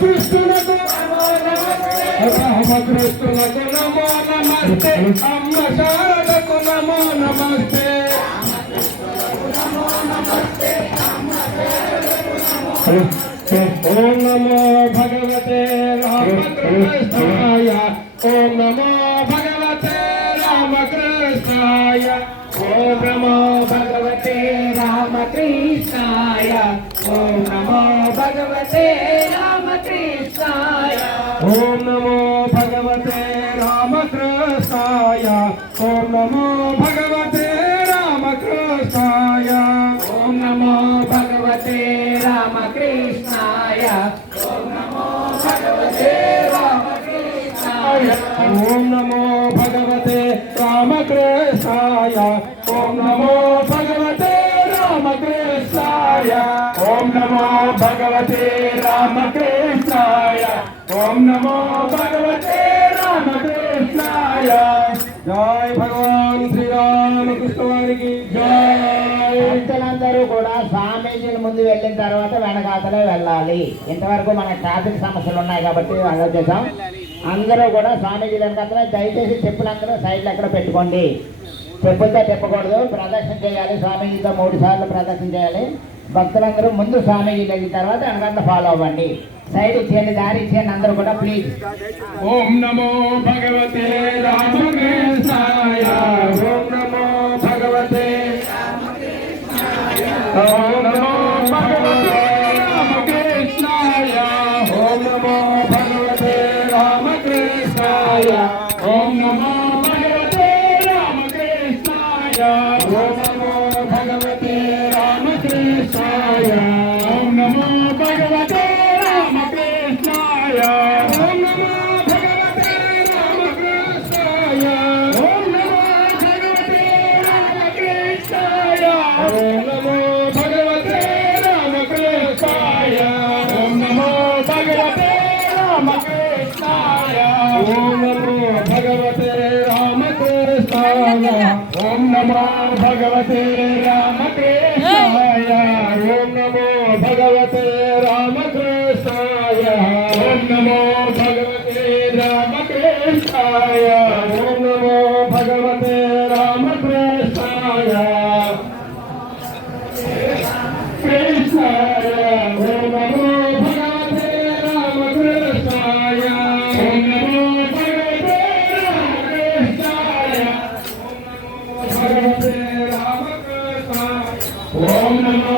కృష్ణులకు రామకృష్ణులకు నమో నమస్తే అమ్మ శారదకు నమో నమస్తే ఓం నమో భగవతే రామకృష్ణ నమో భగవతే రామకృష్ణాయ ఓం నమో భగవతే రామకృష్ణాయ ఓం నమో భగవతే రామకృష్ణాయ ఓం నమో భగవతే రామకృష్ణాయ ఓం నమో భగవతే రామకృష్ణాయ ఓం నమో భగవతే రామకృష్ణాయ ఓం నమో భగవతే రామకృష్ణాయ భగవతే రామకృష్ణాయ. ఓం నమో భగవతే రామకృష్ణాయ. జయ భగవాన్ శ్రీరామకృష్ణ వారికి భక్తులందరూ కూడా స్వామీజీని ముందు వెళ్ళిన తర్వాత వెనకాతలే వెళ్ళాలి. ఇంతవరకు మన ట్రాఫిక్ సమస్యలు ఉన్నాయి కాబట్టి ఆలోచిద్దాం అందరూ కూడా స్వామీజీ వెనకాతలే. దయచేసి చెప్పులు అందరూ సైడ్లో ఎక్కడ పెట్టుకోండి. చెప్పులతో చెప్పకూడదు ప్రదక్షిణ చేయాలి. స్వామీజీతో మూడు సార్లు ప్రదక్షిణ చేయాలి. భక్తులందరూ ముందు స్వామీజీలు వెళ్ళిన తర్వాత వెనకాతల ఫాలో అవ్వండి. సైడ్ ఇచ్చేయండి దారి ఇచ్చేయండి అందరూ కూడా ప్లీజ్ ఓం నమో భగవతే రామకృష్ణాయ ఓం నమో భగవతే ఓం నమో భగవతే रामकृष्णाय ओम नमो भगवते रामकृष्णाय ओम नमो भगवते रामकृष्णाय ओम नमो भगवते रामकृष्णाय ओम नमो भगवते रामकृष्णाय no, no.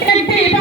¡Gracias!